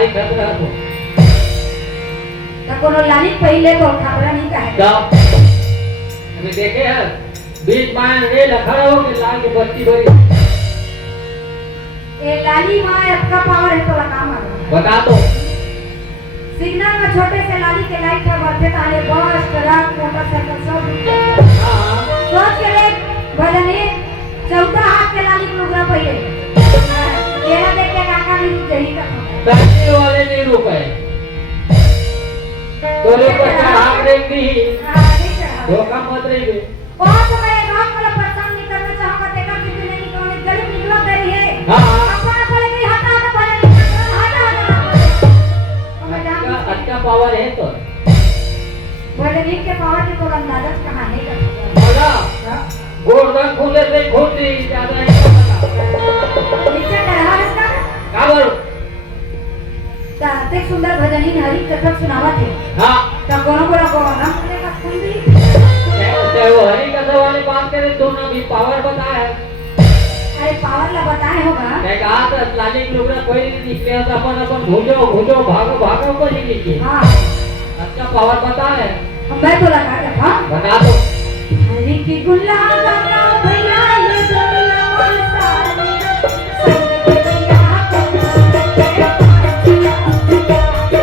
लाली खतरा तो कोनो लाली पहले तो खबरा नहीं कहे तो हमें देखे हैं बीच मान रे लखड़ा हो के लाल की बत्ती भरी ये लाली माँ आपका पावर है तो लगा मारो बता तो सिग्नल में छोटे से लाली के लाइट का बढ़ते ताले बस ट्रक मोटरसाइकिल सब हां सोच के ले भजनी 14 हाथ के लाली को रुका पहले केला देख के काका भी जही का बैठने वाले नहीं रुके तोरे पर चढ़ा देंगी धोखा मत रही बहुत मैं गांव वाला परेशान नहीं करना चाहूंगा देखा किसी ने नहीं कौन गरीब निकलो गई है हां अपना बोले कि हटा हटा भजनी हटा अच्छा पावर है तो भजनी के पावर की तो अंदाजा कहां है का बोला गोरदान खुले से खोटी ज्यादा है नीचे डरा इसका का बोल देख सुंदर भजनी हरी कथा सुनावा थे हां तो कोनो बड़ा को नाम का सुन दी ते वो हरी कथा वाली बात करे दोनों भी पावर बताया है अरे पावर ला बताए होगा मैं कहा तो लाली लोगरा कोई नहीं निकले तो अपन भूजो भागो को ही लीजिए हां अच्छा पावर बता है मैं तो लगा के हां बता दो हरी की गुलाब का भैया ये दुनिया और सारी सब दुनिया को दुनिया वालो भैया दुनिया माता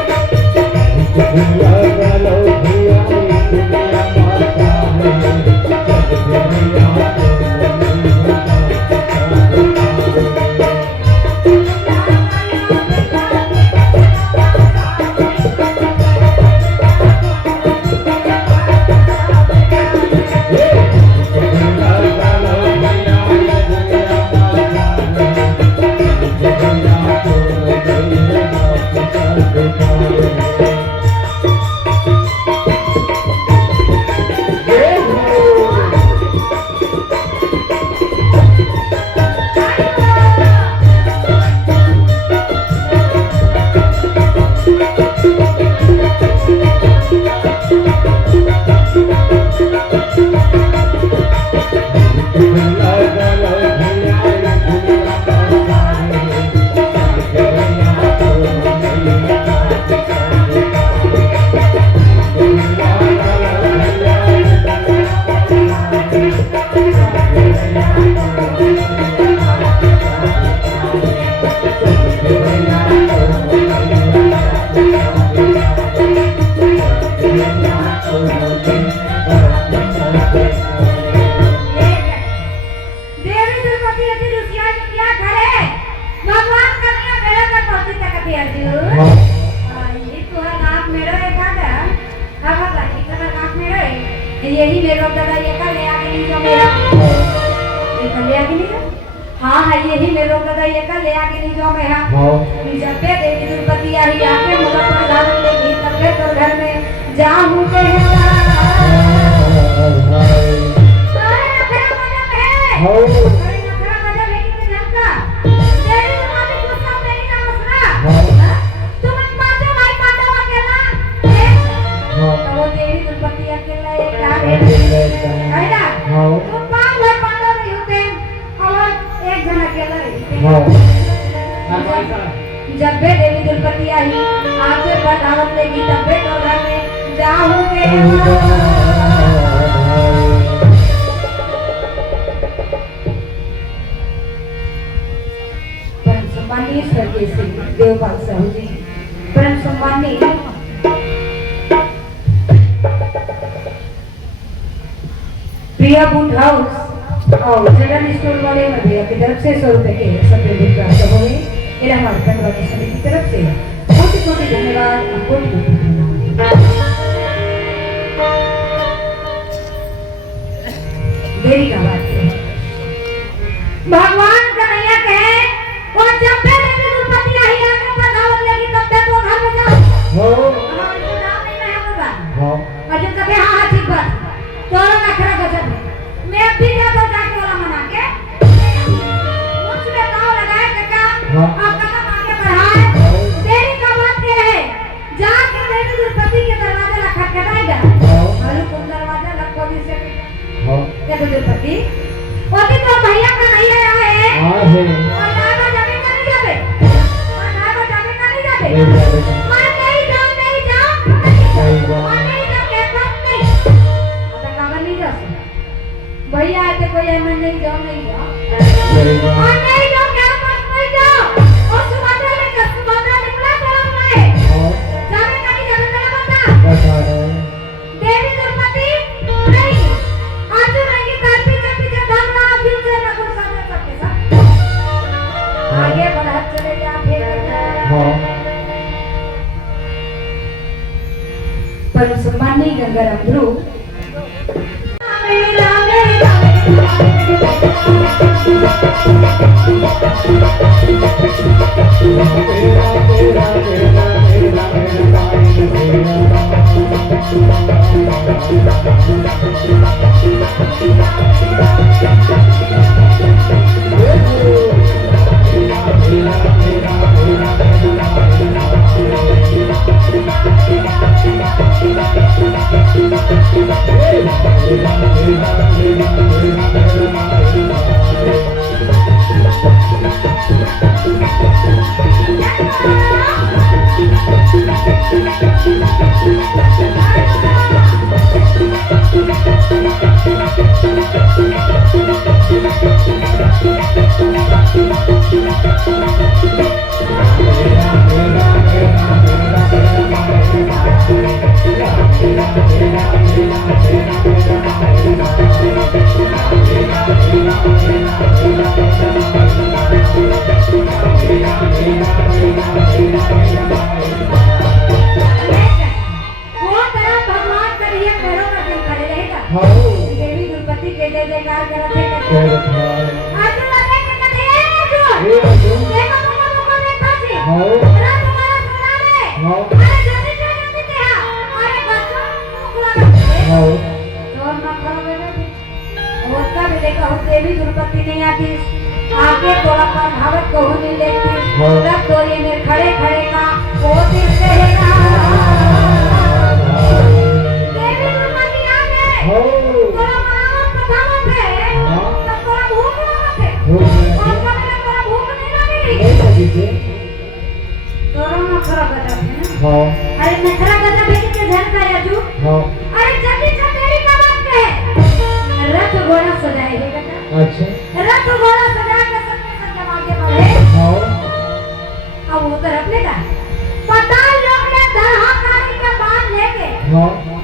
है दुनिया यही मेरे दादा ये का ले आके नहीं जो मेरा ये का ले आके नहीं जो हां है यही मेरे दादा ये का ले आके नहीं जो मेरा जब पे देवी दुर्गति आई आके मुजफ्फर घर में भी तबे तो घर में जाऊं के है अरे नखरा मजा है अरे नखरा मजा लेकिन झटका तेरी मां की गुस्सा मेरी ना मसरा तुम पांचों भाई पांडव अकेला तो वो देवी दुर्गति अकेला एक है ना तुम पांच भाई पांडव नहीं होते और एक जन अकेला रहते जब भी देवी दुर्गति आई आपके बदावत लेगी तब भी तो घर में जाऊंगे परम सम्मानीय स्वर्गीय श्री देवपाल साहू जी परम सम्मानीय प्रिया बूट हाउस और जनरल स्टोर वाले भैया की तरफ से 100 रुपए के सभी प्राप्त हो गए मेरा हमारे धन्यवाद समिति की तरफ से बहुत बहुत धन्यवाद आपको देरी का बात है भगवान कन्हैया कहे और जब भी देवी दुर्गति आई आके बदावत लेगी तब तक वो घर में जाओ और जब कहे हाँ ठीक बात तोरा नखरा गजब है मैं भी जाकर जाके वाला मना के मुझ में दाव लगाए काका आप काका आगे बढ़ाए मैं नहीं जाऊं सही बात। मैं नहीं जाऊं कहता नहीं आता काबर नहीं जा भैया आते कोई है मैं नहीं जाऊं सही बात। और नहीं जाऊं क्या मत नहीं जाओ और सुभद्रा निकला तो मैं जाने का नहीं जाने मेरा बता बता रहे देवी द्रौपदी नहीं आज रहेंगे तार पीछे धमला फिर से न कुछ सामने करके सब आगे बढ़ा चले जा फिर पर सम्मानी गंगाराम ध्रुव मेरा मेरा देवी द्रौपदी के जय जयकार करते आज लगे के कथे देखो मुको देखा छी अरे तुम्हारा सुना रे अरे जल्दी जल्दी ते अरे बच्चों मुकुला तो ना करो बेटे होता भी देखो देवी द्रौपदी नहीं आती आगे थोड़ा पर भावक को नहीं लेती तब डोरी में खड़े खड़े का वो दिल रहेगा देवी द्रौपदी आ गए तोरा मनावत प्रधानत है तब तोरा भूख लागत है और कभी तोरा भूख नहीं लगी तोरा नखरा गदा है अरे नखरा गदा बेटी के झन का याजू अरे जल्दी चंदेरी का बात कहे रथ घोड़ा सजाए है बेटा अच्छा रथ घोड़ा सजा के सबके संग आगे बढ़े अब वो तरफ लेगा पता लोग ने दरहा कारी का बांध लेके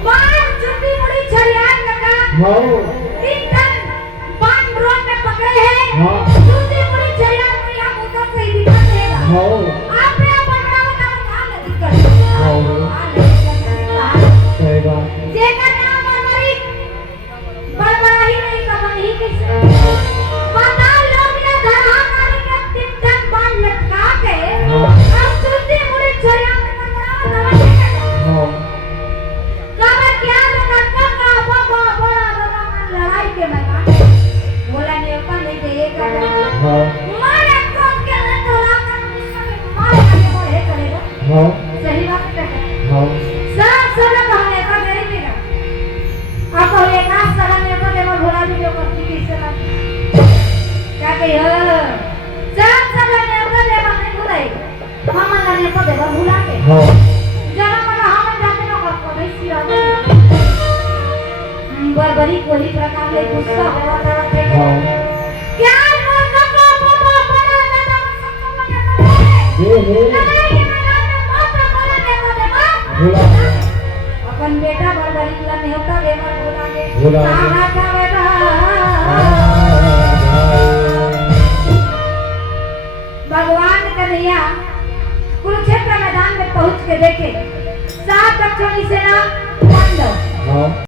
बांध चुंडी मुड़ी छरियान लगा तीन टन बांध रोड में पकड़े हैं चुंडी मुड़ी छरियान में हम उधर से ही दिखा देगा आपने अपन बड़ा बता लगी कर सही बात जेका नाम मरमरी बड़बड़ा ही नहीं कमन ही किसे पता लोग ने दरहा कारी का तीन टन बांध लटका के अब चुंडी मुड़ी छरियान में बड़ा दवा कबर क्या लगा का बाबा बड़ा बड़ा लड़ाई के मैदान बोला नेवता नहीं दे का मारे कौन के न तोड़ा कर मारे के मोरे करेगा सही बात है सब सब कहने का गरीब मेरा आप और एक आस सला ने को देव भोला जी को की से ना क्या कही हो सब सला ने को देव नहीं भुलाई हम ने को देव भुला के जरा मन हम जाते न को बेसी बड़ी कोई प्रकार के गुस्सा हुआ थे क्या मोर का बड़ा बड़ा दादा सबको अपन बेटा बड़बड़ी ला नेवता देवा बोला के सारा का बेटा भगवान कन्हैया कुरुक्षेत्र मैदान में पहुंच के देखे 7 अक्षौणी सेना पांडव